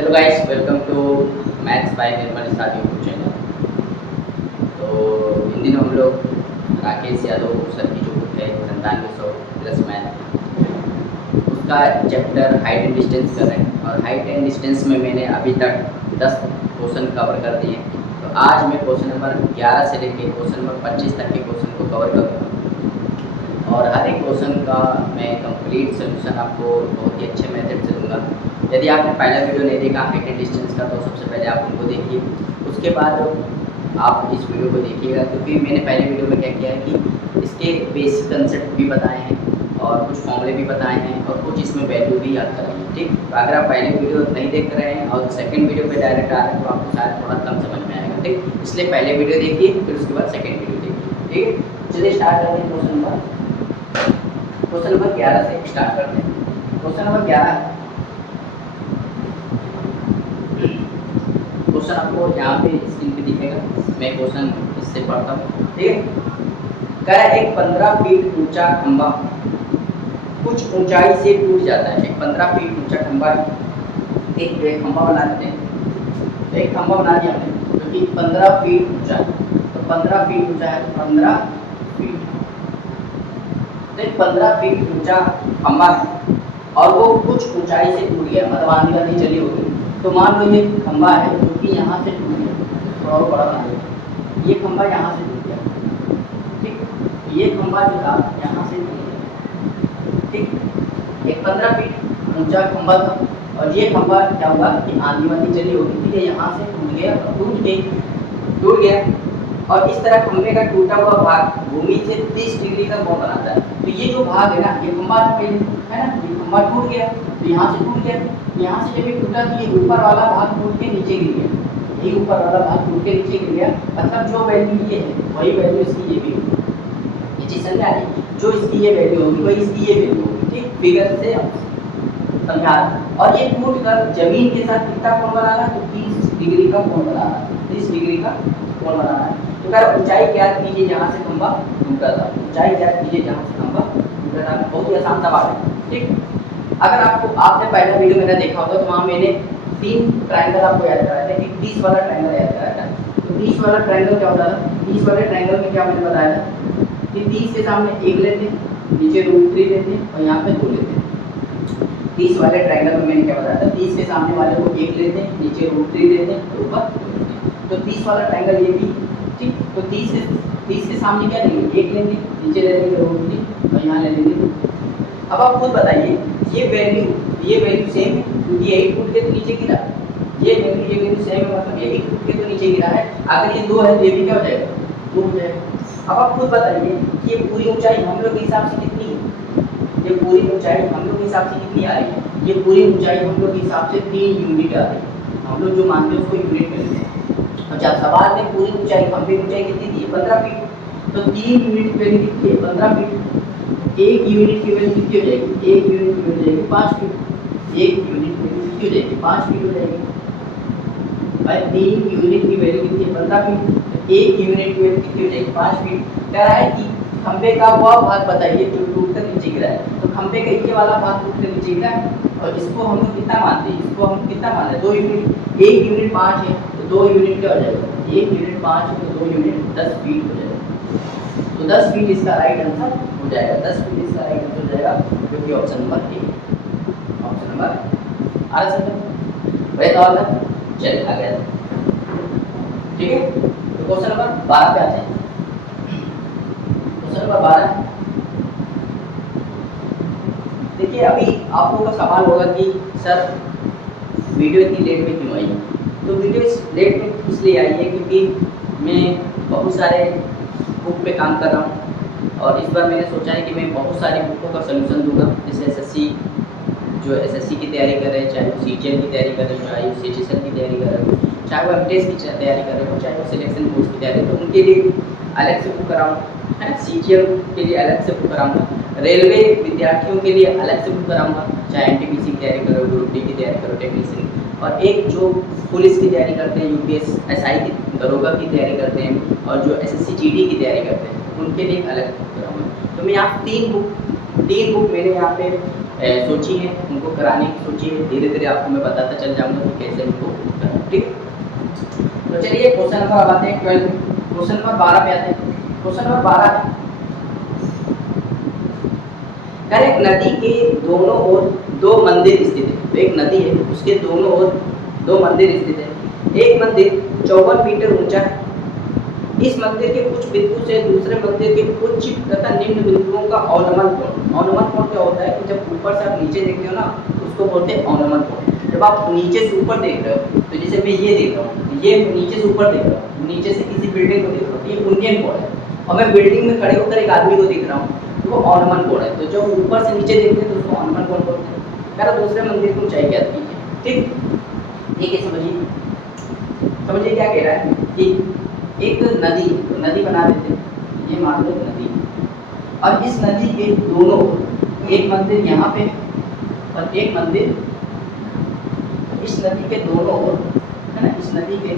Hello guys, welcome to maths by Nirmal साहब YouTube channel. तो इन दिनों हम लोग राकेश यादव सर की जो बुक है 9700 प्लस मैथ, उसका चैप्टर हाइट एंड डिस्टेंस कर रहे हैं। और हाइट एंड डिस्टेंस में मैंने अभी तक 10 क्वेश्चन कवर कर दिए। तो आज मैं क्वेश्चन नंबर 11 से लेकर क्वेश्चन नंबर 25 तक के क्वेश्चन को कवर करूँगा और हर एक क्वेश्चन का मैं कंप्लीट सोल्यूशन आपको बहुत ही अच्छे मेथड से दूंगा। यदि आपने पहला वीडियो नहीं देखा हाइट एंड डिस्टेंस का, तो सबसे पहले आप उनको देखिए, उसके बाद आप इस वीडियो को देखिएगा। क्योंकि मैंने पहले वीडियो में क्या किया है कि इसके बेसिक कंसेप्ट भी बताए हैं और कुछ फॉर्मूले भी बताए हैं और कुछ इसमें वैल्यू भी याद कराए हैं। ठीक, तो अगर आप पहले वीडियो नहीं देख रहे हैं और सेकंड वीडियो पे डायरेक्ट आ रहे हैं तो आपको शायद थोड़ा कम समझ में आएगा। ठीक, इसलिए पहले वीडियो देखिए, फिर उसके बाद सेकेंड वीडियो देखिए। ठीक है, चलिए स्टार्ट करते हैं। क्वेश्चन नंबर 11 से स्टार्ट करते हैं। क्वेश्चन नंबर 11, क्वेश्चन आपको यहाँ पे स्क्रीन पे दिखेगा। मैं क्वेश्चन इससे पढ़ता हूँ। ठीक है, कह रहा है एक 15 फीट ऊंचा खंभा कुछ ऊंचाई से टूट जाता है। एक 15 फीट ऊंचा खंभा, एक खंभा बना लेते हैं। एक खंभा बना दिया हमने जो कि 15 फीट ऊंचा है। तो 15 फीट ऊंचा है, तो 15 फीट, तो 15 फीट ऊंचा खंभा है और वो कुछ ऊंचाई से टूट गया, मतलब आंधी आंधी चली होगी। तो मान लो ये खंभा है जो कि यहाँ से टूट गया, थोड़ा और बड़ा बना दें। ये खंभा यहाँ से टूट गया। ठीक, ये खंभा जो था यहाँ से टूट गया। ठीक, एक 15 फीट ऊंचा खंभा था और ये खंभा क्या हुआ कि आंधी वांधी चली होगी, ठीक है, यहाँ से टूट गया और टूट गया। और इस तरह खंभे का टूटा हुआ भाग भूमि से 30 डिग्री का कोण बनाता है। तो ये जो भाग है ना, ये खंभा था पहले, है ना, ये खंभा टूट गया, तो यहाँ से टूट गया। यहाँ से जब ये टूटा तो ये ऊपर वाला भाग टूट के नीचे गिर गया। यही ऊपर वाला भाग टूट के नीचे गिर गया, मतलब जो वैल्यू ये है वही वैल्यू इसकी ये भी होगी। ये चीज समझ आ रही, जो इसकी ये वैल्यू होगी वही इसकी ये वैल्यू होगी। ठीक, फिगर से समझा। और ये टूट कर जमीन के साथ कितना कोण बना रहा है, तो 30 डिग्री का कोण बना रहा है। 30 डिग्री का कोण बना रहा है। तो क्या ऊंचाई ज्ञात कीजिए जहाँ से खंभा टूटा था। ऊंचाई ज्ञात कीजिए जहाँ से खंभा टूटा था। बहुत ही आसान सवाल है। ठीक, अगर आपने पहला वीडियो मेरा देखा होगा तो वहाँ मैंने 3 ट्रायंगल आपको याद कराया था। एक 30 वाला ट्रायंगल याद कराया था। तो 30 वाला ट्रायंगल क्या होता था, 30 वाले ट्रायंगल में क्या मैंने बताया था कि 30 के सामने 1 लेते हैं, नीचे √3 लेते हैं और यहाँ पे 2 लेते हैं। 30 वाले ट्रायंगल में मैंने क्या बताया था, 30 के सामने वाले को 1 लेते हैं, नीचे √3 लेते हैं, ऊपर 2 लेते हैं। तो 30 वाला ट्रायंगल ये भी। ठीक, तो 30 के सामने क्या लेंगे, 1 लेंगे, नीचे ले लेंगे √3 और यहाँ ले लेंगे। अब आप खुद बताइए, ये वैल्यू सेम है क्योंकि यही टूट के तो नीचे गिरा। ये वैल्यू सेम है, मतलब यही टूट के तो नीचे गिरा है। अगर ये 2 है तो ये भी क्या हो जाएगा, 2 हो जाएगा। अब आप खुद बताइए कि ये पूरी ऊंचाई हम लोग के हिसाब से कितनी है। ये पूरी ऊंचाई हम लोग के हिसाब से कितनी आ रही है, ये पूरी ऊंचाई हम लोग के हिसाब से 3 यूनिट आ रही है। हम लोग जो मानते हैं उसको यूनिट में लेते हैं। अच्छा, सवाल में पूरी ऊंचाई, खंभे की ऊंचाई कितनी दी है, 15 फीट। तो 3 यूनिट की वैल्यू कितनी है, 15 फीट। 1 यूनिट की वैल्यू कितनी हो जाएगी, 1 यूनिट की वैल्यू हो जाएगी 5 फीट। 1 यूनिट की वैल्यू कितनी हो जाएगी, 5 फीट हो जाएगी। भाई 3 यूनिट की वैल्यू कितनी है, 15 फीट। 1 यूनिट की वैल्यू कितनी हो जाएगी, 5 फीट। कह रहा है कि खंभे का वह भाग बताइए जो टूट कर नीचे गिरा है। तो खंभे का ये वाला भाग टूट कर नीचे गिरा है और इसको हम लोग कितना मानते हैं, इसको हम कितना मान रहे हैं, 2 यूनिट। 1 यूनिट 5 है तो 2 यूनिट क्या हो जाएगा, 1 यूनिट 5 है तो 2 यूनिट 10 फीट हो जाएगा। तो 10 फीट इसका राइट आंसर हो जाएगा। 10 फीट इसका राइट आंसर हो जाएगा, जो कि option number A, option number आ सकता है। तो और चलिए आगे। ठीक है, तो क्वेश्चन नंबर 12 पे आते हैं। क्वेश्चन नंबर 12, देखिए अभी आप लोगों का सवाल होगा कि सर वीडियो इतनी लेट में क्यों आई। तो वीडियो इस लेट में इसलिए आई है क्योंकि मैं बहुत सारे बुक पे काम कर रहा हूँ और इस बार मैंने सोचा है कि मैं बहुत सारी बुकों का सलूशन दूंगा। जैसे एसएससी की तैयारी कर रहे हैं, चाहे वो सीजीएल की तैयारी कर रहे हो, चाहे वो सीटीएल की तैयारी कर रहे हो, चाहे वो एमटीएस की तैयारी कर रहे हो, चाहे वो सिलेक्शन कोर्स की तैयारी, तो उनके लिए अलग से बुक कराऊँगा, है सीजीएल के लिए अलग से बुक कराऊँगा, रेलवे विद्यार्थियों के लिए अलग से बुक कराऊँगा, चाहे एनटीपीसी की तैयारी करो, ग्रुप डी की तैयारी करो, टेक्नीशियन, और एक जो पुलिस की तैयारी करते हैं, यूपीएस एसआई की दरोगा की तैयारी करते हैं, और जो एसएससी जीडी की तैयारी करते हैं उनके लिए अलग बुक कराऊँगा। तो मैं यहाँ 3 बुक मैंने यहाँ पे सोची है, उनको कराने की सोची है। धीरे धीरे आपको मैं बताता चल जाऊंगा कि कैसे उनको करना, ठीक। तो चलिए क्वेश्चन नंबर अब आते हैं 12 में। क्वेश्चन नंबर 12 पे आते हैं। क्वेश्चन नंबर 12 है, यार एक नदी के दोनों ओर दो मंदिर स्थित है। तो एक नदी है, उसके दोनों ओर दो मंदिर स्थित है। एक मंदिर 54 मीटर ऊंचा है। इस मंदिर के कुछ बिंदु से दूसरे मंदिर के उच्च तथा निम्न बिंदुओं का अवनमन कोण। अवनमन कोण क्या होता है कि जब ऊपर से आप नीचे देखते हो ना, उसको बोलते हैं अवनमन कोण। जब आप नीचे से ऊपर देख रहे हो, तो जैसे मैं ये देख रहा हूँ, ये नीचे से ऊपर देख रहा हूँ, नीचे से किसी बिल्डिंग को देख रहा हूँ, ये उन्नयन कोण है। और मैं बिल्डिंग में खड़े होकर एक आदमी को देख रहा हूँ, तो वो अवनमन कोण है। तो जब ऊपर से नीचे देखते हैं तो उसको अवनमन कोण बोलते हैं। यार दूसरे मंदिर की ऊंचाई ज्ञात कीजिए, ठीक। ठीक है, समझिए क्या कह रहा है कि एक नदी, तो नदी बना देते हैं, ये मान लो नदी, और इस नदी के दोनों, एक मंदिर यहाँ पे और एक मंदिर इस नदी के दोनों ओर, है ना, इस नदी के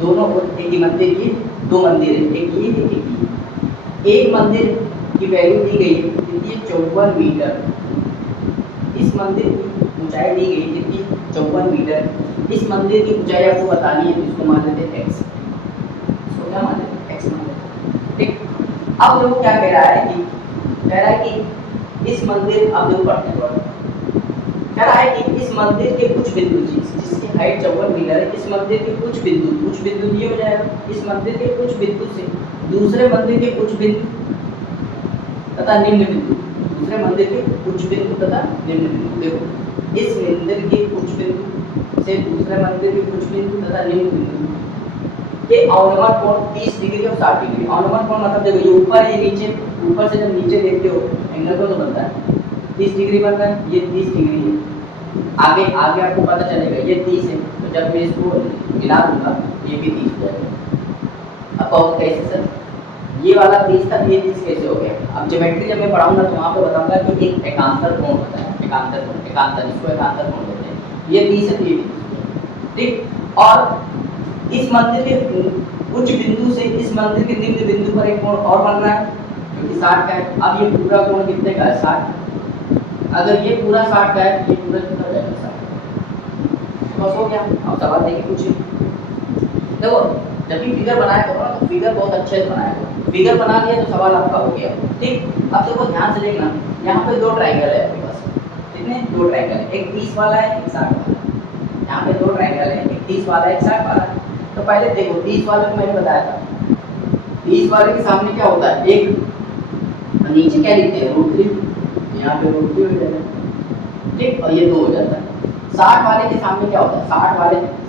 दोनों ओर एक ही मंदिर, ये दो मंदिर है, एक ये एक ये। एक मंदिर की वैल्यू दी गई है कितनी, 54 मीटर। इस मंदिर की ऊंचाई दी गई कितनी, 54 मीटर। इस मंदिर की ऊंचाई आपको बतानी है, तो इसको मान लेते हैं x। इसको क्या मान लेते हैं, x मान लेते हैं, ठीक। अब देखो क्या कह रहा है कि इस मंदिर, अब देखो पढ़ते हैं, कह रहा है कि इस मंदिर के कुछ बिंदु, जिसकी हाइट 54 मीटर है, इस मंदिर के कुछ बिंदु ये हो जाएगा, इस मंदिर के कुछ बिंदु से दूसरे मंदिर के कुछ बिंदु तथा निम्न बिंदु, दूसरे मंदिर के कुछ बिंदु तथा निम्न बिंदु। देखो इस मंदिर के कुछ बिंदु से दूसरे मंदिर के कुछ बिंदु तथा निम्न बिंदु के अवनमन कोण 30 डिग्री और 60 डिग्री। अवनमन कोण मतलब देखो ये ऊपर ये नीचे, ऊपर से जब नीचे देखते हो एंगल को तो बनता है 30 डिग्री बनता है, ये 30 डिग्री है। आगे आगे आपको पता चलेगा ये 30 है, तो जब मैं इसको मिला दूंगा ये भी 30 हो जाएगा। अब कहो कैसे सर, ये वाला 30 था, ये 30 कैसे हो गया। अब ज्योमेट्री जब मैं पढ़ाऊंगा तो वहाँ पे बताऊंगा कि एक एकांतर कोण होता है, एकांतर कोण, इसको एकांतर कोण कहते हैं। ये 30 है तो ये 30, ठीक। और इस मंदिर के उच्च बिंदु से इस मंदिर के निम्न बिंदु पर एक कोण और बन रहा है जो कि 60 का है। अब ये पूरा कोण कितने का है, 60। अगर ये पूरा 60 का है, ये पूरा कितना हो जाएगा, 60। बस हो गया। अब सवाल देखिए कुछ देखो, जब भी फिगर बनाया करो ना, तो फिगर बहुत अच्छे से बनाया करो। फिगर बना लिया तो सवाल आपका हो गया, ठीक। अब देखो ध्यान से देखना, यहाँ पे दो ट्रायंगल है आपके पास, कितने, दो ट्रायंगल है, एक 30 वाला है, एक 60 वाला है। यहाँ पे दो ट्रायंगल है, एक 30 वाला है, एक 60 वाला है। तो पहले देखो 30 वाले को मैंने बताया था, 30 वाले के सामने क्या होता है, एक नीचे क्या लिखते हैं, √3, यहाँ पे √3 हो जाता है, ठीक। और ये 2 हो जाता है। 60 वाले के सामने क्या होता है,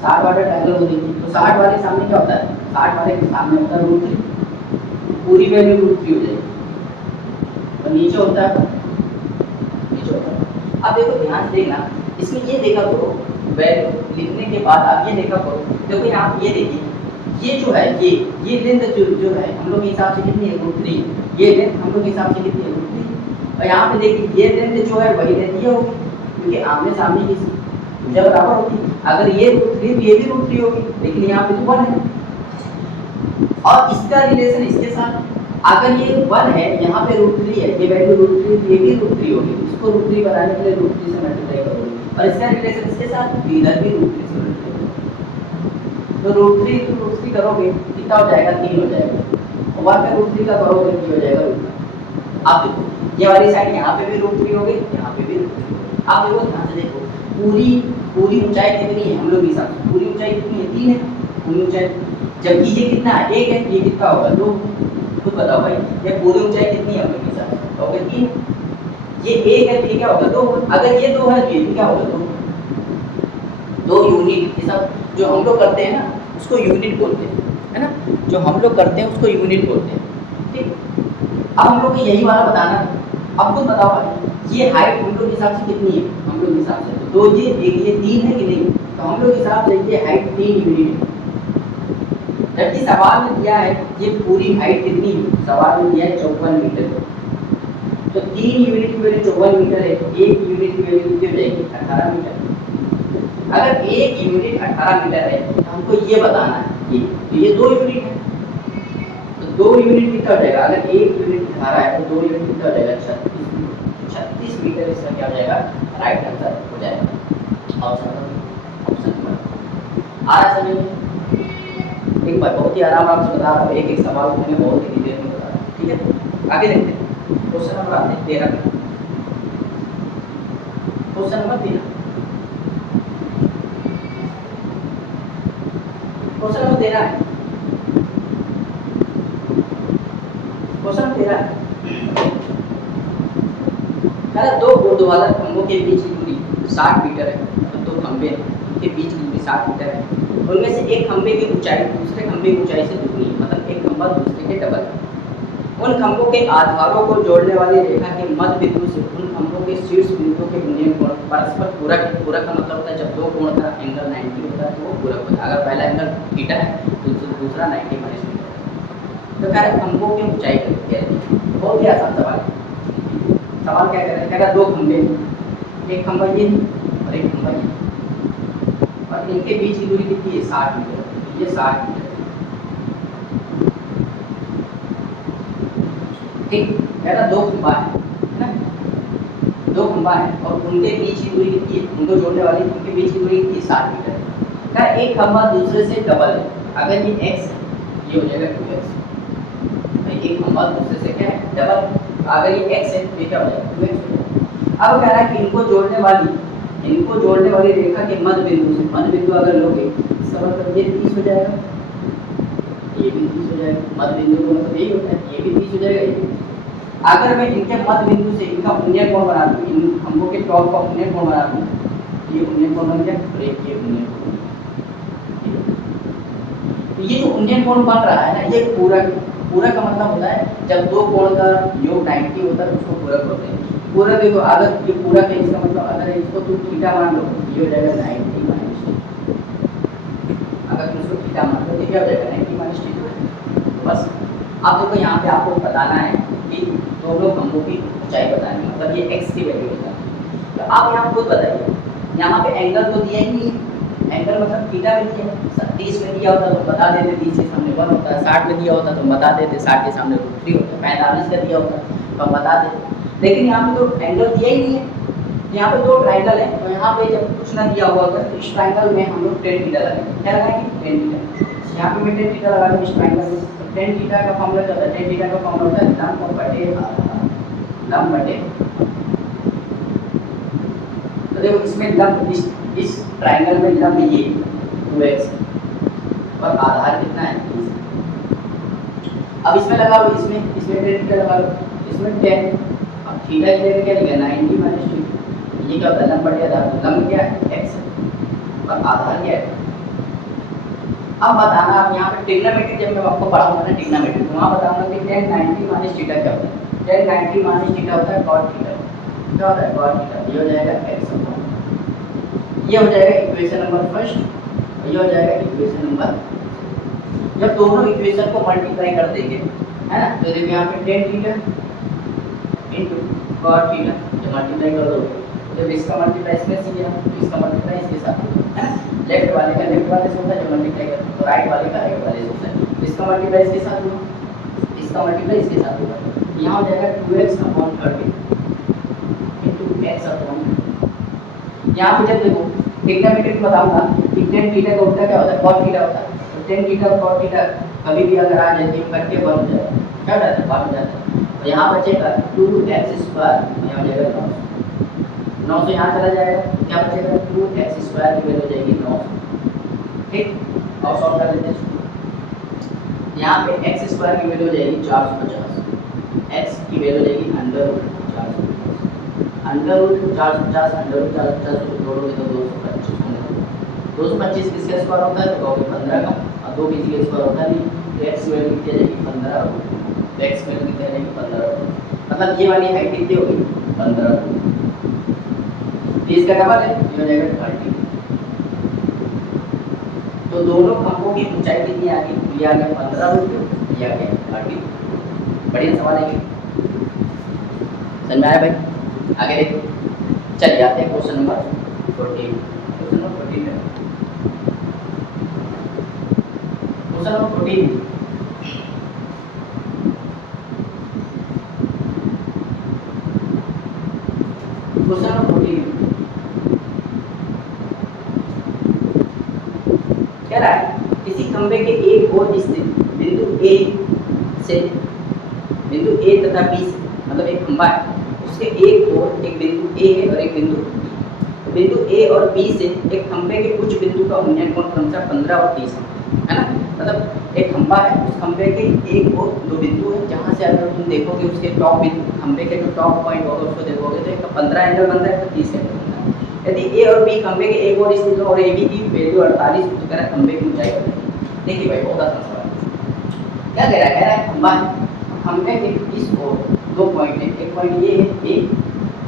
60 वाले ट्रायंगल को देखिए, तो 60 वाले के सामने क्या होता है, 60 वाले के सामने होता है √3, पूरी वैल्यू √3 हो जाएगी। और नीचे होता है, नीचे होता है। अब देखो ध्यान से देखना, इसमें ये देखा करो, वैल्यू लिखने के बाद आप ये देखा करो, देखो यहाँ ये देखिए, ये जो है ये लेंथ जो है हम लोग के हिसाब से कितनी है, √3। ये लेंथ हम लोग के हिसाब से कितनी है, √3। और यहाँ पे देखिए ये लेंथ जो है वही लेंथ ये होगी, क्योंकि आमने सामने की भुजा बराबर होगी। अगर ये √3 तो ये भी √3 होगी, लेकिन यहाँ पे तो 1 है। और इसका रिलेशन इसके साथ, अगर ये 1 है, यहाँ पे √3 है, ये वैल्यू √3, ये भी √3 होगी। इसको √3 बनाने के लिए √3 से मल्टीप्लाई करोगे, और इसका रिलेशन इसके साथ, इधर भी √3 से मल्टीप्लाई करोगे। तो √3 करोगे कितना हो जाएगा, 3 हो जाएगा। और 1 में √3 का करोगे तो हो जाएगा √3। अब देखो ये वाली साइड यहाँ पे भी √3 हो गई, यहाँ पे भी √3 हो गई। अब देखो ध्यान से देखो, पूरी ऊंचाई कितनी है हम लोग के हिसाब से, पूरी ऊंचाई कितनी है, 3 है पूरी ऊंचाई। जबकि ये कितना है, 1 है, ये कितना होगा, 2। खुद बताओ भाई, ये पूरी ऊंचाई कितनी है हम लोग के हिसाब से, तो होगा 3। ये 1 है तो ये क्या होगा, 2। अगर ये 2 है तो ये क्या होगा, 2 यूनिट। ये सब जो हम लोग करते हैं ना उसको यूनिट बोलते हैं, है ना, जो हम लोग करते हैं उसको यूनिट बोलते हैं, ठीक। अब हम लोग को यही वाला बताना है। अब खुद बताओ भाई, ये हाइट हम लोग के हिसाब से कितनी है, हम लोग के हिसाब से तो 2, ये 3 है कि नहीं, तो हम लोग के हिसाब से ये हाइट 3 यूनिट है। जबकि सवाल में दिया है ये पूरी हाइट कितनी है, सवाल में दिया है 54 मीटर, तो 3 यूनिट की वैल्यू 54 मीटर है, 1 यूनिट की वैल्यू कितनी हो जाएगी, 18 मीटर। अगर 1 यूनिट 18 मीटर है तो हमको ये बताना है, तो ये 2 यूनिट है, तो 2 यूनिट कितना हो जाएगा, अगर 1 यूनिट 18 है तो 2 यूनिट कितना हो जाएगा, 36। 36 मीटर इसका क्या हो जाएगा, राइट आंसर हो जाएगा। ऑप्शन नंबर आ रहा है समझ में? एक बार बहुत ही आराम से बता रहा हूँ, एक एक सवाल को मैं बहुत ही डिटेल में बता रहा हूँ, ठीक है। आगे देखते हैं क्वेश्चन नंबर आते हैं 13 पे। क्वेश्चन नंबर 13, क्वेश्चन नंबर 13 है, क्वेश्चन नंबर 13 है। दो ऊर्ध्वाधर खंभों के बीच की दूरी 60 मीटर है, तो दो खंभे के बीच की दूरी 60 मीटर है। उनमें से एक खंभे की ऊंचाई दूसरे खंभे की ऊंचाई से दुगनी है, मतलब एक खंभा दूसरे के डबल है। उन खंभों के आधारों को जोड़ने वाली रेखा के मध्य बिंदु से उन खंभों के शीर्ष बिंदु के उन्नयन कोण परस्पर पूरक है। पूरक का मतलब होता है जब दो कोण का एंगल 90 होता है तो वो पूरक होता है। अगर पहला एंगल थीटा है तो दूसरा 90 माइनस थीटा है। तो कह रहा है खंभों की ऊंचाई कहते हैं। बहुत ही आसान सवाल है। सवाल क्या कर रहे हैं, कह रहा है दो खंभे, एक खंभा ये और एक खंभा ये, और इनके बीच की दूरी कितनी है, 60 मीटर। ये 60 मीटर, ठीक। कह रहा दो खंभा है ना, दो खंभा है और उनके बीच की दूरी कितनी है, उनको जोड़ने वाली उनके बीच की दूरी कितनी है, 60 मीटर। कह एक खंभा दूसरे से डबल है। अगर ये x है ये हो जाएगा 2x। एक खंभा दूसरे से क्या है, डबल। अगर ये x है तो क्या हो जाएगा, 2x। अब कह रहा है कि इनको जोड़ने वाली रेखा के मध्य बिंदु से, मध्य बिंदु अगर लोगे इसका मतलब ये 30 हो जाएगा, ये भी 30 हो जाएगा। मध्य बिंदु का मतलब यही होता है, ये भी 30 हो जाएगा, ये भी। अगर मैं इनके मध्य बिंदु से इनका उन्नयन कोण बना दूं, इन खंभों के टॉप का उन्नयन कोण बना दूं, ये उन्नयन कोण बन गया और एक ये उन्नयन कोण। तो ये जो उन्नयन कोण बन रहा है ना, ये पूरक का मतलब होता है जब दो कोण का योग 90 होता है उसको पूरक बोलते हैं। पूरक देखो, अगर ये पूरक है इसका मतलब अगर इसको तुम थीटा मान लो ये हो जाएगा 90 माइनस थीटा। अगर तुम इसको थीटा मान लो तो क्या हो जाएगा, 90 माइनस थीटा। बस अब देखो यहाँ पे आपको बताना है कि दोनों खंभों की ऊंचाई बतानी है, मतलब ये x की वैल्यू बतानी है। तो आप यहाँ खुद बताइए, यहाँ पे एंगल तो दिया ही नहीं, एंगल मतलब थीटा में दिया। 30 में दिया होता तो बता देते, 30 के सामने 1 होता है। 60 में दिया होता तो बता देते, 60 के सामने √3 होता है। 45 का दिया होता तो हम बता देते, लेकिन यहाँ पे तो एंगल दिया ही नहीं है। यहाँ पे दो ट्राइंगल है, तो यहाँ पे जब कुछ ना दिया हुआ अगर तो इस ट्राइंगल में हम लोग 10 थीटा लगाएंगे। क्या लगाएंगे, 10 थीटा। यहाँ पे मैं 10 थीटा लगा दूँ इस ट्राइंगल में। तो 10 थीटा का फॉर्मूला क्या होता है, 10 थीटा का फॉर्मूला होता है लंब बटे। तो देखो इसमें लंब, इस ट्राइंगल में लंब ये 2x और आधार कितना है 30। अब इसमें लगा लो, इसमें 10 थीटा लगा लो, इसमें 10। अब थीटा की जगह क्या लिखा, 90 माइनस थीटा। ये क्या होता है, लंब बटे आधार। लंब क्या है, x और आधार क्या है। अब बताना, आप यहाँ पे ट्रिग्नोमेट्री जब मैं आपको पढ़ाऊंगा ना ट्रिग्नोमेट्री, तो वहाँ बताऊंगा कि 10 90 माइनस थीटा क्या होता है। 10 90 माइनस थीटा होता है cot थीटा। क्या होता है, cot थीटा। ये हो जाएगा x, ये हो जाएगा इक्वेशन नंबर फर्स्ट, ये हो जाएगा इक्वेशन नंबर। जब दोनों इक्वेशन को मल्टीप्लाई कर देंगे है ना, तो देखिए यहाँ पे 10 थीटा इनटू cot थीटा, जब मल्टीप्लाई कर दोगे जब इसका मल्टीप्लाई इसमें से किया तो इसका मल्टीप्लाई इसके साथ है ना। लेफ्ट वाले का लेफ्ट वाले से होता है जब मल्टीप्लाई करते हैं, तो राइट वाले का राइट वाले से होता है। इसका मल्टीप्लाई इसके साथ होगा, इसका मल्टीप्लाई इसके साथ होगा। यहाँ हो जाएगा 2x/30 इनटू x/। यहाँ पे जब देखो ट्रिग्नोमेट्री बताऊंगा कि 10 थीटा का उल्टा क्या होता है, cot थीटा होता है। तो 10 थीटा और cot थीटा कभी भी अगर आ जाए तो इकट्ठे बन हो जाए, क्या हो जाता है, 1 हो जाता है। तो यहाँ बचेगा 2x², यहाँ हो जाएगा 9। 9 से यहाँ चला जाएगा, क्या बचेगा 2x² की वैल्यू हो जाएगी 9। ठीक, और सॉल्व कर लेते हैं। यहाँ पे x² की वैल्यू हो जाएगी 450, x की वैल्यू हो जाएगी √450 जोड़ोगे तो 225 किसका स्क्वायर होता है, तो 15 का, और 2 किसी का स्क्वायर होता नहीं। तो x वैल्यू कितनी आ जाएगी 15, तो x वैल्यू कितनी आ जाएगी 15, मतलब ये वाली हाइट कितनी होगी 15। 30 का डबल है, ये हो जाएगा 30। तो दोनों खंभों की ऊंचाई कितनी आ गई, ये आ गया 15 √2, ये आ गया 30। बढ़िया सवाल है, समझ में आया भाई। आगे देखो, चलिए आते हैं क्वेश्चन नंबर 14। क्वेश्चन नंबर 14 है, क्वेश्चन नंबर 14। कह रहा है किसी खंबे के एक और स्थित बिंदु ए से, बिंदु ए तथा बी से, मतलब एक खंबा है उसके एक और एक बिंदु ए है और एक बिंदु बी, तो बिंदु ए और बी से एक खंबे के कुछ बिंदु का उन्नयन कोण क्रमशः 15 और 30 है ना। मतलब एक खंबा है, उस खंबे के एक और दो बिंदु है, जहाँ से अगर तुम देखोगे उसके टॉप बिंदु, खंबे के जो टॉप पॉइंट होगा उसको देखोगे तो एक 15 एंगल बनता है, एक 30 एंगल बनता है। यदि ए और बी खंबे के एक और स्थित और ए बी की वैल्यू 48 तो कह रहा है खंबे की ऊंचाई बताइए। देखिए भाई बहुत आसान सवाल है। क्या कह रहा है खंबा है, खंबे के इस ओर दो पॉइंट है, एक पॉइंट ये है ए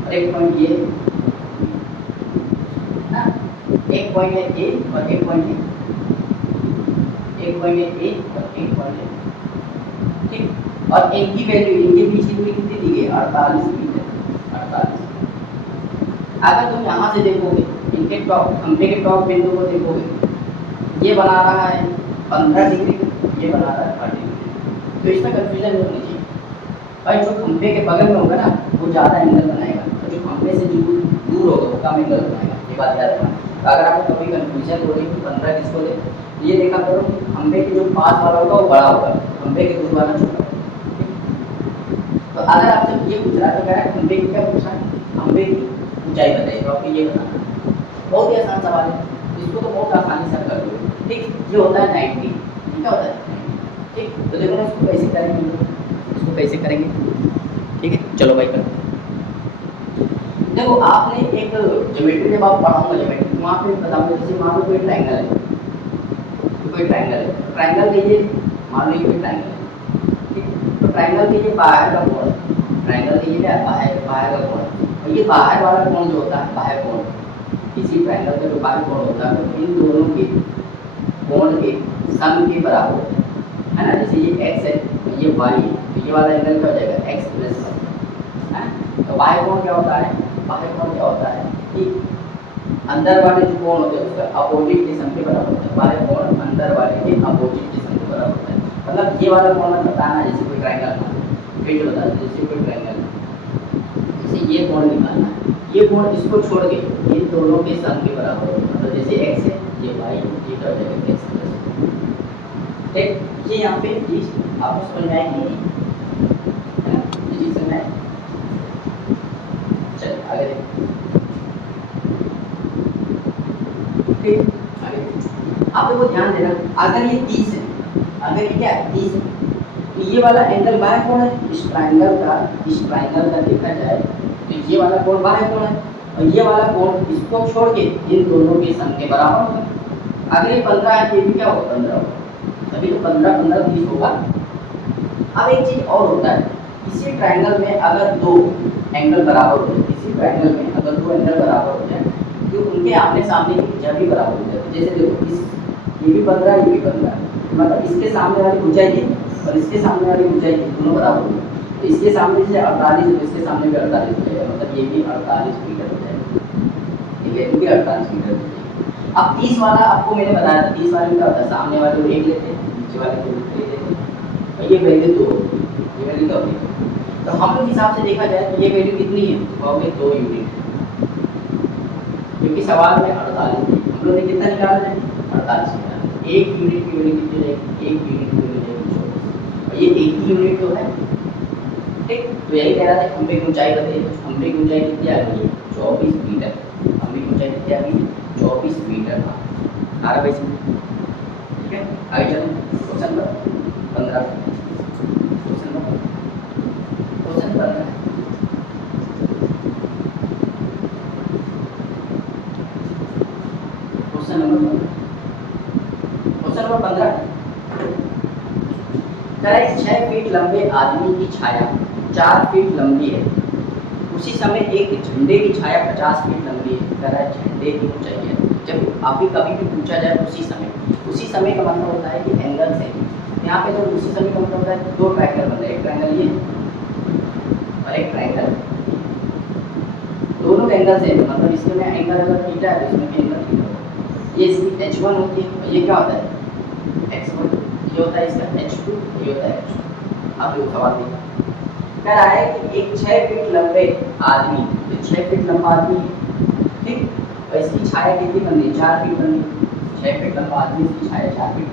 और एक पॉइंट ये है ना, एक पॉइंट है ए और एक पॉइंट है, एक पॉइंट है ए और एक पॉइंट है, ठीक। और इनकी वैल्यू, इनके बीच की दूरी कितनी दी गई 48 मीटर, 48। अगर तुम यहाँ से देखोगे इनके टॉप, खंबे के टॉप बिंदु को देखोगे, ये बना रहा है 15 डिग्री, ये बना रहा है 30 डिग्री, तो इसमें कंफ्यूजन नहीं होनी चाहिए भाई। जो खंबे के बगल में होगा ना वो ज़्यादा एंगल बनाएगा, और जो खंबे से दूर होगा वो कम एंगल बनाएगा, ये बात याद रखना। तो अगर आपको कभी कंफ्यूजन हो रही है 15 किसको दे, ये देखा करो खंबे के जो पास वाला होगा वो बड़ा होगा, खंबे के दूर वाला छोटा होगा। तो अगर आपसे ये पूछ रहा है तो कह रहा है खंबे की, क्या पूछा है, खंबे की ऊंचाई बताइए, तो आपको ये बताना। बहुत ही आसान सवाल है, इसको तो बहुत आसानी से कर लो, ठीक। ये होता है 90, क्या होता है, ठीक। तो देखो ना इसको कैसे करेंगे, इसको कैसे करेंगे, ठीक है। चलो भाई कर देखो, आपने एक ज्योमेट्री जब आप पढ़ाऊंगा ज्योमेट्री, वहाँ पे बताऊंगा, जैसे मान लो कोई ट्रायंगल है, कोई ट्रायंगल है, ट्रायंगल लीजिए, मान लो कोई ट्रायंगल है, ठीक। तो ट्रायंगल लीजिए बाहर का कोण, ट्रायंगल लीजिए बाहर बाहर का कोण, और ये बाहर वाला कोण जो होता है बाहर कोण, किसी ट्रायंगल का जो बाहर कोण होता है तो इन दोनों के कोण के सम के बराबर होता है ना। जैसे ये x है तो ये y है, तो ये वाला एंगल क्या हो जाएगा x प्लस y है। तो बाहर कोण क्या होता है, बाहर कोण क्या होता है कि अंदर वाले जो कोण होते हैं उसका अपोजिट के सम के बराबर होता है, बाहर कोण अंदर वाले के अपोजिट के सम के बराबर होता है। मतलब ये वाला कोण बताना, जैसे कोई ट्रायंगल है, फिर बता, जैसे कोई ट्रायंगल है, जैसे ये कोण निकालना है, ये कोण इसको छोड़ के इन दोनों के सम के बराबर होता है। मतलब जैसे x है ये y, ये क्या हो जाएगा x प्लस y, ठीक। ये यहाँ पे चीज आपको समझ में आएगी, है ना, ये चीज समझ में आएगी। चलिए आगे देखिए, ठीक। आगे आप लोगों को ध्यान देना, अगर ये 30 है, अगर ये क्या है 30 है, तो ये वाला एंगल बाहर कोण है, इस ट्रायंगल का देखा जाए तो ये वाला कोण बाहर कोण है, और ये वाला कोण इसको छोड़ के इन दोनों के सम के बराबर होगा। अगर ये 15 है तो ये भी क्या होगा 15 होगा, तभी तो 15 15 30 होगा। अब एक चीज और होता है, इसी ट्रायंगल में अगर दो एंगल बराबर हो जाए, इसी ट्रायंगल में अगर दो एंगल बराबर हो जाए तो उनके आमने सामने की भुजा भी बराबर हो जाती है। जैसे देखो इस ये भी 15 ये भी 15, मतलब इसके सामने वाली ऊंचाई ये और इसके सामने वाली ऊंचाई दोनों बराबर हो जाए, तो इसके सामने से 48 है तो इसके सामने भी 48 हो जाएगा, मतलब ये भी 48 मीटर हो जाएगा, ठीक है, ये 48 मीटर हो जाएगा। अब 30 वाला आपको मैंने बताया था, 30 वाले में क्या होता है, सामने वाले को 1 लेते हैं, नीचे वाले को 2 लेते हैं, और ये वैल्यू 2 होती है, ये वैल्यू क्या होती है। तो हम लोग हिसाब से देखा जाए तो ये वैल्यू कितनी है, कहोगे 2 यूनिट, क्योंकि सवाल में 48 थी, हम लोग ने कितना निकाला है 48 निकाला, 1 यूनिट की वैल्यू कितनी रहेगी, 1 यूनिट की वैल्यू रहेगी 24, और ये 1 ही यूनिट तो है, ठीक। तो यही कह रहा था खंबे की ऊंचाई बताइए, तो खंबे की ऊंचाई कितनी आ गई है 24 मीटर, खंबे की ऊंचाई कितनी आ गई है 24 मीटर आ रहा भाई, ठीक है। आगे चलें, question number 15, question number 15, question number 15 करें 6 फीट लंबे आदमी की छाया 4 फीट लंबी है, उसी समय एक झंडे की छाया 50 फीट लंबी है, कह रहा है झंडे की ऊंचाई है। जब आपकी कभी भी पूछा जाए उसी समय का मतलब होता है कि एंगल से, यहाँ पे तो उसी समय का मतलब होता है दो ट्रायंगल बन रहे हैं, एक ट्रायंगल ये और एक ट्रायंगल, दोनों एंगल से, मतलब इसमें में एंगल अगर थीटा है तो इसमें भी एंगल थीटा होगा। ये इसकी h1 होती है और ये क्या होता है x1, ये होता है इसका h2, ये होता है h2। आप लोग सवाल देखिए, कह रहा है कि एक 6 फीट लंबे आदमी, तो 6 फीट लंबा आदमी है, ठीक, और इसकी छाया कितनी बन रही है 4 फीट बन रही है, 6 फीट लंबा आदमी, उसकी छाया 4 फीट।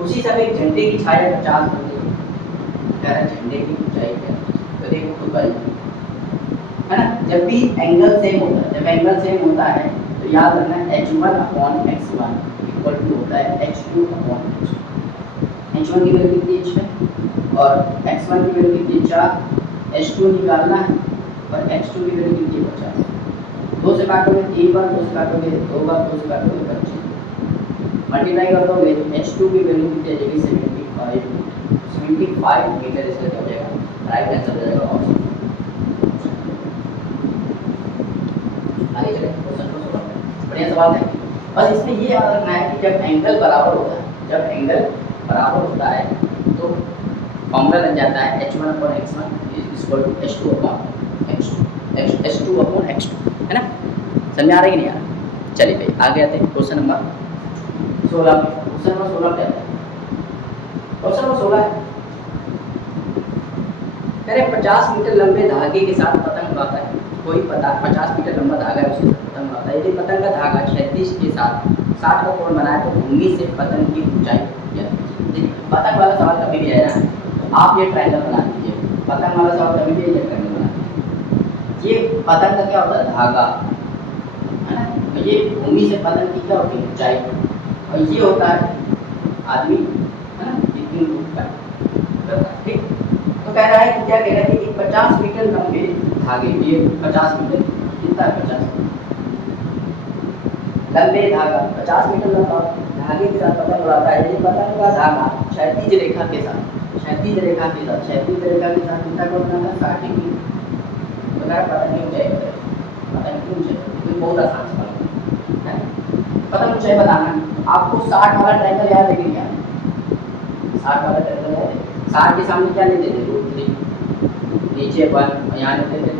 उसी समय एक झंडे की छाया 50 फीट है। कह रहा है झंडे की ऊंचाई क्या है, तो देखो खुद भाई है ना। जब भी एंगल सेम होता है, जब एंगल सेम होता है तो याद रखना h1/x1 इक्वल टू होता है h2/h2। h1 की वैल्यू कितनी है 6 और x1 की वैल्यू कितनी है 4। h2 निकालना है और x2 की वैल्यू कितनी है 50। 2 से काटोगे 3 बार, 2 से काटोगे 2 बार, 2 से काटोगे 25, मल्टीप्लाई कर दोगे h2 की वैल्यू कितनी आ जाएगी 75 मीटर। इसका क्या हो जाएगा, राइट आंसर हो जाएगा ऑप्शन। आगे चले क्वेश्चन को सॉल्व करें। बढ़िया सवाल है। बस इसमें ये याद रखना है कि जब एंगल बराबर होता है, जब एंगल बराबर होता है तो फॉर्मूला लग जाता है h1/x1 h2/x2 h2/x2 है ना। समझ आ रहा है कि नहीं आ रहा। चलिए भाई आगे आते हैं क्वेश्चन नंबर 16 पे। क्वेश्चन नंबर 16 क्या है, क्वेश्चन नंबर 16 है कह रहे 50 मीटर लंबे धागे के साथ पतंग उड़ाता है। कोई 50 मीटर लंबा धागा है, उसी से पतंग उड़ाता है। यदि पतंग का धागा क्षैतिज के साथ 60 का कोण बनाए तो भूमि से पतंग की ऊंचाई क्या है। पतंग वाला सवाल कभी भी आए ना तो आप ये ट्रायंगल बना दीजिए। पतंग वाला सवाल कभी भी ये ट्रायंगल बना दीजिए। ये पतंग का क्या होता है, धागा है ना। तो ये भूमि से पतंग की क्या होती है ऊंचाई, और ये होता है आदमी है ना, इतनी दूर का। ठीक, तो कह रहा है कि क्या कह रहा है कि 50 मीटर लंबे धागे, ये 50 मीटर कितना है 50 लंबे धागा 50 मीटर लंबा धागे के साथ पतंग उड़ाता है। यदि पतंग का धागा क्षैतिज रेखा के साथ क्षैतिज रेखा के साथ कितना कोण बनाता है 60 डिग्री। तो कह रहा पतंग की ऊंचाई बताइए, पतंग की ऊंचाई। तो बहुत आसान सवाल है, पतंग ऊंचाई बताना है आपको। 60 वाला ट्रायंगल याद है क्या, 60 वाला ट्रायंगल याद है। 60 के सामने क्या लेते थे, √3, नीचे 1 और यहाँ लेते थे।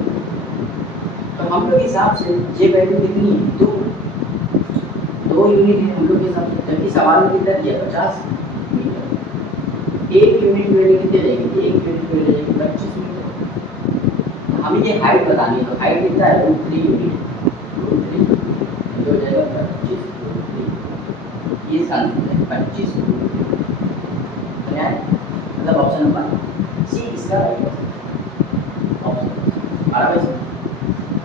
तो हम लोग के हिसाब से ये वैल्यू कितनी है, 2 यूनिट है हम लोग के हिसाब से। जबकि सवाल में कितना दिया 50 मीटर। 1 यूनिट की वैल्यू कितनी रहेगी, 1 यूनिट की वैल्यू रहेगी 25 मीटर। हमें ये हाइट बतानी है, तो हाइट कितना है √3 यूनिट, √3 हो जाएगा 25 √3। ये इसका आंसर है 25 मतलब ऑप्शन नंबर सी इसका राइट ऑप्शन।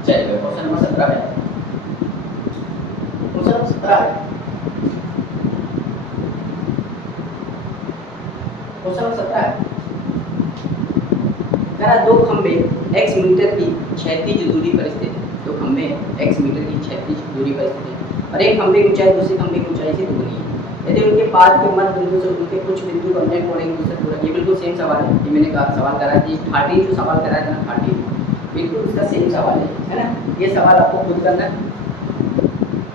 चलिए क्वेश्चन नंबर 17 है। क्वेश्चन नंबर 17 है, क्वेश्चन नंबर 17 है। कह रहा 2 खंभे x मीटर की क्षैतिज दूरी पर स्थित है। 2 खंभे x मीटर की क्षैतिज दूरी पर स्थित है और एक खंभे की ऊंचाई दूसरे खंभे की ऊंचाई से दुगनी है। यदि उनके पास के मध्य बिंदु से उनके कुछ बिंदु का अन्य कोण एक दूसरे से दूर। ये बिल्कुल सेम सवाल है, ये मैंने कहा सवाल करा था 30 जो सवाल कराया था ना 30 बिल्कुल उसका सेम सवाल है ना। ये सवाल आपको खुद करना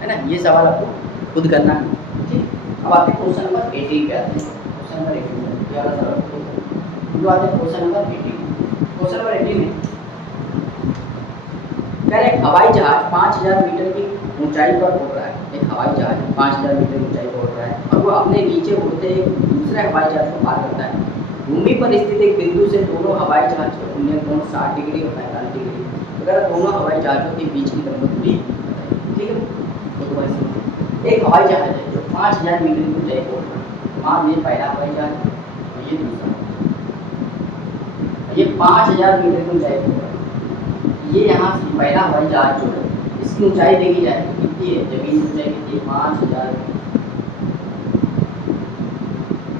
है ना, ये सवाल आपको खुद करना है। ठीक, अब आते हैं क्वेश्चन नंबर 18 पे आते हैं। क्वेश्चन नंबर 18 ये वाला सवाल जो आते हैं क्वेश्चन नंबर 18। क्वेश्चन नंबर 18 में कह रहे हवाई जहाज 5000 मीटर की ऊंचाई पर उड़ रहा है। एक हवाई जहाज 5000 मीटर की ऊंचाई पर उड़ रहा है और वो अपने नीचे उड़ते एक दूसरे हवाई जहाज को पार करता है। भूमि पर स्थित एक बिंदु से दोनों हवाई जहाज का उन्नयन कोण 60 डिग्री और 45 डिग्री। अगर दोनों हवाई जहाजों के बीच की लंबाई दूरी बताइए। ठीक है, तो भाई एक हवाई जहाज है जो 5000 मीटर की ऊंचाई पर उड़ रहा है। मान लीजिए पहला हवाई जहाज और ये दूसरा, ये 5000 मीटर की ऊंचाई पर उड़ रहा है। ये यहाँ से पहला हवाई जहाज जो है इसकी ऊंचाई देखी जाए कितनी है, जमीन की ऊंचाई कितनी है 5000।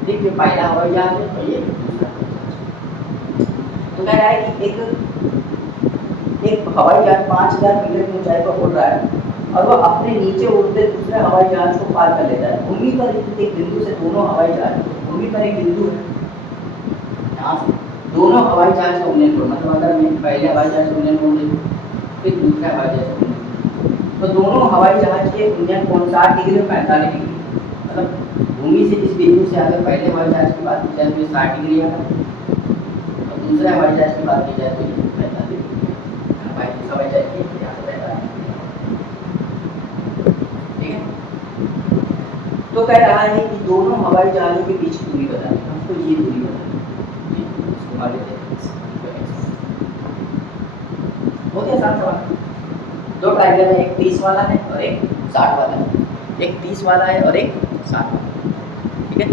देखिए पहला हवाई जहाज है और ये दूसरा हवाई जहाज। तो कह रहा है कि एक हवाई जहाज 5000 मीटर की ऊंचाई पर उड़ रहा है और वह अपने नीचे उड़ते दूसरे हवाई जहाज को पार कर लेता है। भूमि पर एक बिंदु से दोनों हवाई जहाज, भूमि पर एक बिंदु है यहाँ से दोनों हवाई जहाज का उन्नयन कोण, मतलब अगर मैं पहले हवाई जहाज का उन्नयन कोण देखूँ फिर दूसरे हवाई जहाज का उन्नयन, तो दोनों हवाई जहाज के उन्नयन कोण 60 डिग्री और 45 डिग्री। मतलब भूमि से इस बिंदु से अगर पहले हवाई जहाज की बात की जाए तो 60 डिग्री आएगा और दूसरे हवाई जहाज की बात की जाए तो 45 डिग्री। हवाई जहाज की यहाँ से 45। ठीक है, तो कह रहा है कि दोनों हवाई जहाजों के बीच की दूरी बतानी है हमको। ये दूरी बतानी बहुत ही आसान सवाल। 2 ट्रायंगल है, एक 30 वाला है और एक 60 वाला है। एक 30 वाला है और एक 60 वाला, ठीक है।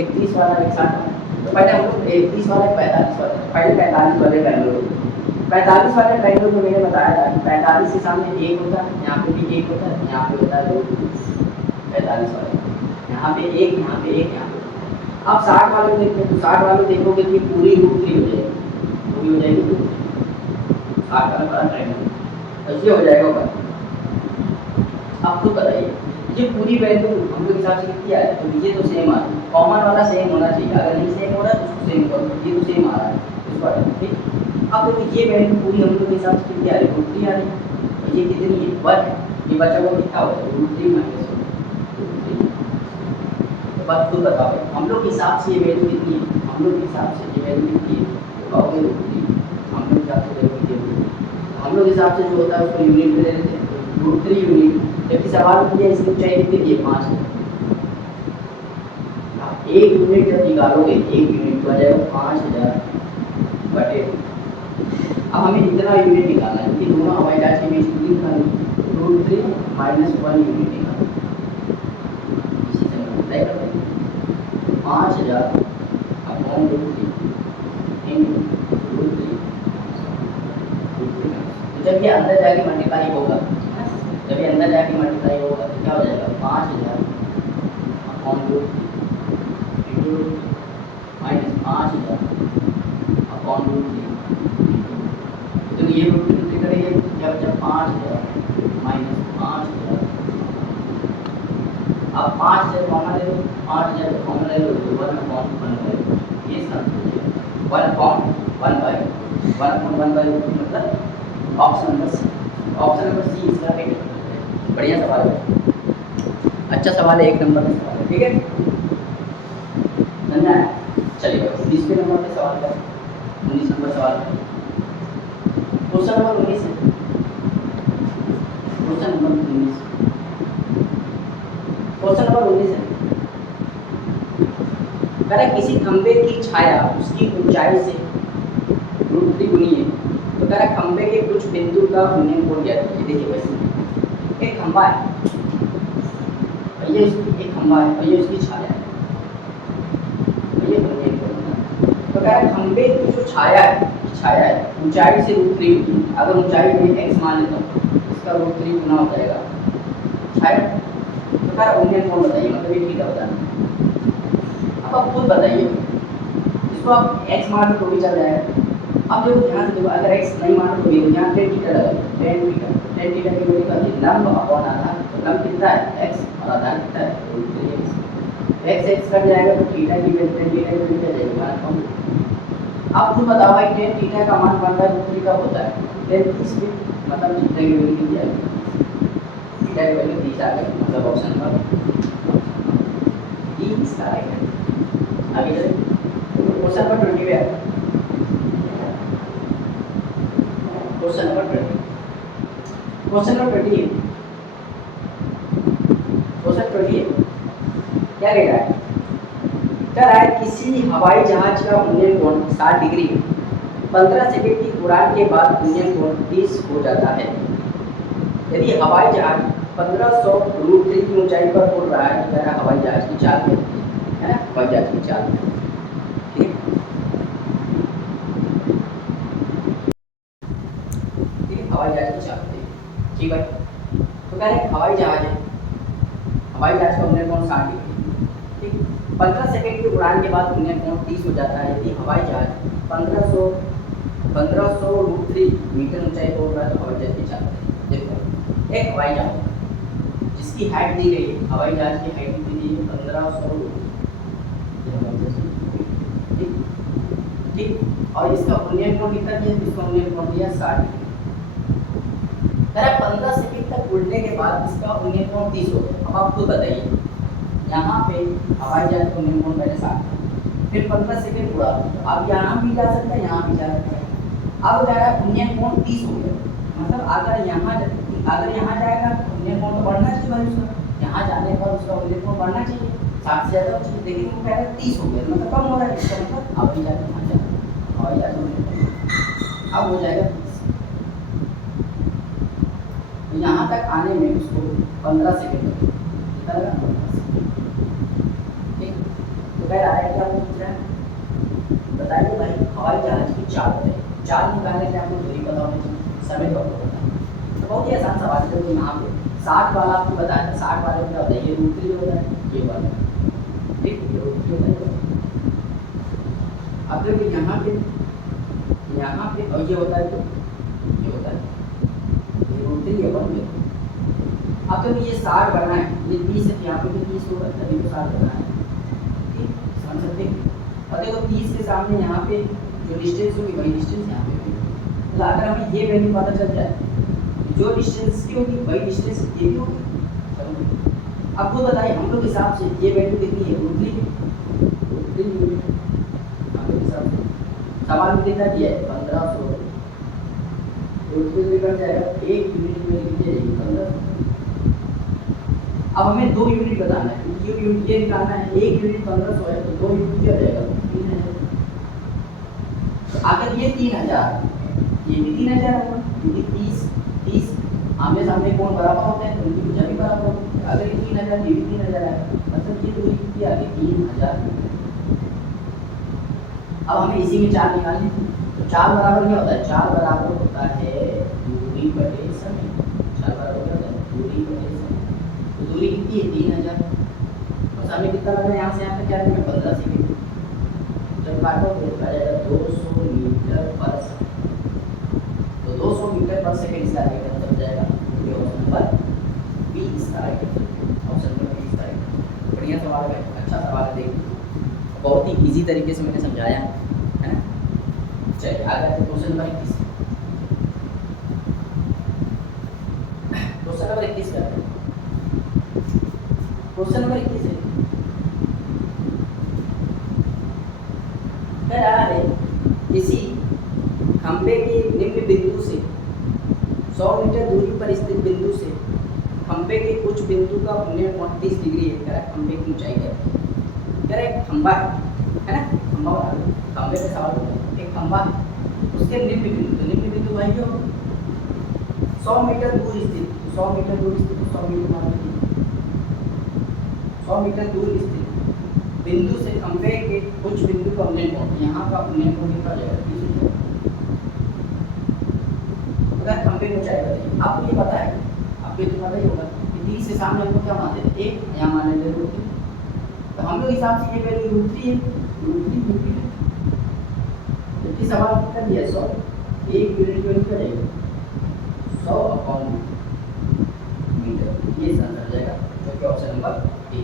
एक 30 वाला एक 60 वाला। तो पहले हम लोग एक 30 वाला 45 वाला, पहले 45 वाले बैंगलोर, 45 वाले बैंगलोर में मैंने बताया था कि 45 के सामने एक होता है, यहाँ पे भी एक होता है, यहाँ पे होता है 2, 45 वाले यहाँ पे एक, यहाँ पे एक, यहाँ पे। अब 60 वाले देखते हैं, तो 60 वाले देखोगे कि पूरी रूट 3 हो जाएगी, पूरी हो जाएगी 60 वाला बड़ा ट्रायंगल, तो ये हो जाएगा ऊपर। आप खुद बताइए ये पूरी वैल्यू हम लोग हिसाब से कितनी आ रही है, तो ये तो सेम आ रहा है, कॉमन वाला सेम होना चाहिए, अगर नहीं सेम हो रहा है तो उसको सेम करो, ये तो सेम आ रहा है इसको हटा, ठीक। अब देखो ये वैल्यू पूरी हम लोग के हिसाब से कितनी आ रही है, रूट 3 आ रही है, और ये कितनी है 1 है, ये बचा हुआ कितना हो जाएगा रूट 3 माइनस 1। तो बात खुद बताओ हम लोग के हिसाब से ये वैल्यू कितनी है, हम लोग के हिसाब से ये वैल्यू कितनी है, तो कहोगे रूट 3, हम लोग के हिसाब से वैल्यू कितनी है, हम लोग के हिसाब से जो होता है उसको यूनिट में ले लेते हैं, तो रूट 3 यूनिट, जबकि सवाल पूछा इसकी ऊंचाई कितनी दी है 5 है। एक यूनिट जब निकालोगे, एक यूनिट तो आ जाएगा 5000 बटे, अब हमें इतना यूनिट निकालना है क्योंकि दोनों हवाई जहाज के बीच दूरी निकालनी, रूट 3 माइनस 1 यूनिट निकालना, इसी से मल्टीप्लाई कर देंगे 5000 अपॉन रूट 3 इनटू रूट 3। तो जब ये अंदर जाके मल्टीप्लाई होगा, जब ये अंदर जाके मल्टीप्लाई होगा तो क्या हो जाएगा 5000 upon root 3 into minus 5000 upon root 3। तो ये रूट 3 करेंगे जब 5000 माइनस 5000, अब 5000 कॉमन ले लो, 5000 कॉमन ले लो तो 1 अपॉन 1 ले लो, ये सब 1 upon 1 by 1 upon 1 by root 3 मतलब option number C, option number C इसका राइट है। बढ़िया सवाल है, अच्छा सवाल है, एक नंबर का सवाल है, ठीक है। समझ आया? चलिए 19वें नंबर पे सवाल है, 19 नंबर सवाल है, क्वेश्चन नंबर 19 है, क्वेश्चन नंबर 19, क्वेश्चन नंबर 19 है, कह रहा है किसी खंबे की छाया उसकी ऊंचाई से रूट 3 गुनी है, तो कह रहा है खंबे के कुछ बिंदु का उन्नयन कोण ज्ञात कीजिए। देखिए वैसे एक खंबा है और ये उसकी एक खंबा है और ये उसकी छाया है, ये उन्नयन कोण है। तो कह रहा है खंबे की जो छाया है ऊंचाई से रूट 3 गुनी, अगर ऊंचाई में x मान लेता हूँ इसका रूट 3 गुना हो जाएगा छाया। तो कह रहा है उन्नयन कोण बताइए, मतलब ये थीटा बताना। अब आप खुद बताइए, इसको आप x मान लो तो भी चल जाएगा। अब देखो ध्यान से देखो, अगर x नहीं मानो तो भी यहाँ tan थीटा लगा, tan थीटा की वैल्यू का लंब अपॉन आधार, तो लंब कितना है x और आधार कितना है रूट 3x, x कट जाएगा तो थीटा की वैल्यू tan थीटा की वैल्यू क्या जाएगी 1/। अब खुद बताओ भाई tan थीटा का मान 1/√3 कब होता है, tan 30 में, मतलब थीटा की वैल्यू कितनी आएगी, थीटा की वैल्यू 30 आ गई, मतलब ऑप्शन नंबर डी इसका राइट है। आगे चलिए क्वेश्चन नंबर 20 पे आता है, question number 20, question number 20 question 20 क्या कह रहा है, कह रहा है किसी हवाई जहाज का उन्नयन कोण 60 डिग्री है, 15 सेकंड की उड़ान के बाद उन्नयन कोण 30 हो जाता है। यदि हवाई जहाज 1500 रूट 3 की ऊंचाई पर उड़ रहा है, तो कह रहा है हवाई जहाज की चाल है ना, हवाई जहाज की चाल, ठीक है, हवाई जहाज की चाल, ठीक भाई। तो कह रहे हैं हवाई जहाज है, हवाई जहाज का उन्नयन कोण 60 डिग्री, ठीक, 15 सेकंड की उड़ान के बाद उन्नयन कोण 30 हो जाता है। यदि हवाई जहाज 1500 रूट 3 मीटर ऊंचाई पर उड़ रहा है तो हवाई जहाज की चाल है। देखो एक हवाई जहाज जिसकी हाइट दी गई है, हवाई जहाज की हाइट दी गई है 1500 ठीक, और इसका उन्नयन कोण कितना दिया, इसका उन्नयन कोण दिया 60 डिग्री। 15 सेकंड तक उड़ने के बाद इसका उन्नयन कोण 30 हो गया। अब आप खुद बताइए, यहाँ पे हवाई जहाज का उन्नयन कोण पहले 60, फिर 15 सेकंड उड़ा, तो अब यहाँ भी जा सकता है, यहाँ भी जा सकता है। अब कह रहा है उन्नयन कोण 30 हो गया, मतलब अगर यहाँ जाएगा तो उन्नयन कोण तो बढ़ना चाहिए भाई उसका, यहाँ जाने पर उसका उन्नयन कोण बढ़ना चाहिए, 60 से ज़्यादा होना चाहिए, लेकिन वो कह रहा है 30 हो गया, मतलब कम हो रहा है, इसका मतलब हवाई जहाज वहाँ जाएगा, हवाई जहाज अब हो जाएगा 30। तो यहाँ तक आने में उसको 15 सेकंड लगेगा, कितना लगा 80। ठीक, तो कह रहा है क्या पूछ रहा है, बताइए भाई हवाई जहाज की चाल बताइए, चाल निकालने के लिए आपको दूरी पता होनी चाहिए, समय तो आपको पता है। तो बहुत ही आसान सवाल है, जो यहाँ पे 60 वाला आपको बताया था, 60 वाले में क्या होता है, ये √3 होता है, ये वाला ठीक, ये √3 होता है। अगर यहाँ पे और ये होता है तो ये होता है, ये √3 ये 1 में। अगर ये 60 बना है, ये 30 है, यहाँ पे भी 30 होगा, तभी तो 60 बना है। ठीक, समझ सकते हैं। और देखो 30 के सामने यहाँ पे जो डिस्टेंस होगी वही डिस्टेंस यहाँ पे होगी। तो अगर हमें ये वैल्यू पता चल जाए, जो डिस्टेंस की होगी वही डिस्टेंस ये भी होगी। अब वो बताइए हम लोग के हिसाब से ये वैल्यू कितनी है, √3 यूनिट हम लोग के हिसाब से। सवाल में कितना दिया है 1500, √3 में कट जाएगा 1 यूनिट में कितनी रहेगी 1500। अब हमें 2 यूनिट बताना है, ये निकालना है, 1 यूनिट 1500 है तो 2 यूनिट क्या हो जाएगा 3000। तो अगर ये 3000, ये भी 3000 होगा, क्योंकि 30 आमने सामने कोण बराबर होते हैं तो उनकी भुजा भी बराबर होती है। अगर ये 3000 ये भी 3000 है, मतलब ये दूरी कितनी आ गई 3000। अब हमें इसी में चाल निकालनी थी, तो चाल बराबर क्या होता है, चाल बराबर होता है दूरी बटे समय। चाल बराबर क्या होता है, दूरी बटे समय। तो दूरी कितनी है 3000, और समय कितना लग रहा है, यहाँ से यहाँ तक क्या है 15 सेकंड। जब काटोगे तो आ जाएगा 200 मीटर पर सेकंड। तो 200 मीटर पर सेकंड इसका राइट आंसर हो जाएगा, ये ऑप्शन नंबर बी इसका right answer, option number B इसका राइट आंसर। बढ़िया सवाल है, अच्छा सवाल है, देखिए बहुत ही इजी तरीके से मैंने समझाया है ना। चलिए आगे आते क्वेश्चन नंबर 21। क्वेश्चन नंबर 21 करते हैं। क्वेश्चन नंबर 21 है, कह रहा है किसी खंबे के निम्न बिंदु से 100 मीटर दूरी पर स्थित बिंदु से खंबे के कुछ बिंदु का उन्नयन 29 डिग्री है। कह रहा है खंबे की ऊंचाई क्या है, कह रहा है खंबा है ना, खंबा खंबे का सवाल है, एक खंबा है, उसके निम्न बिंदु, तो निम्न बिंदु भाई जो 100 मीटर दूर स्थित, 100 मीटर दूर स्थित, 100 मीटर मान लीजिए 100 मीटर दूर स्थित बिंदु से खंबे के कुछ बिंदु का उन्नयन कोण, यहाँ का उन्नयन कोण कितना जाएगा 30। अगर खंबे की ऊंचाई बताइए, आपको ये पता है, आपको तो पता ही होगा कि 30 से सामने हमको क्या मान देते हैं 1, यहाँ मान लेते हैं √3। तो हम लोग हिसाब से ये वैल्यू √3 है, √3 है। जबकि सवाल कितना दिया 100, 1 यूनिट वैल्यू क्या रहेगा 100/मीटर, ये आंसर हो जाएगा, जो कि ऑप्शन नंबर ए।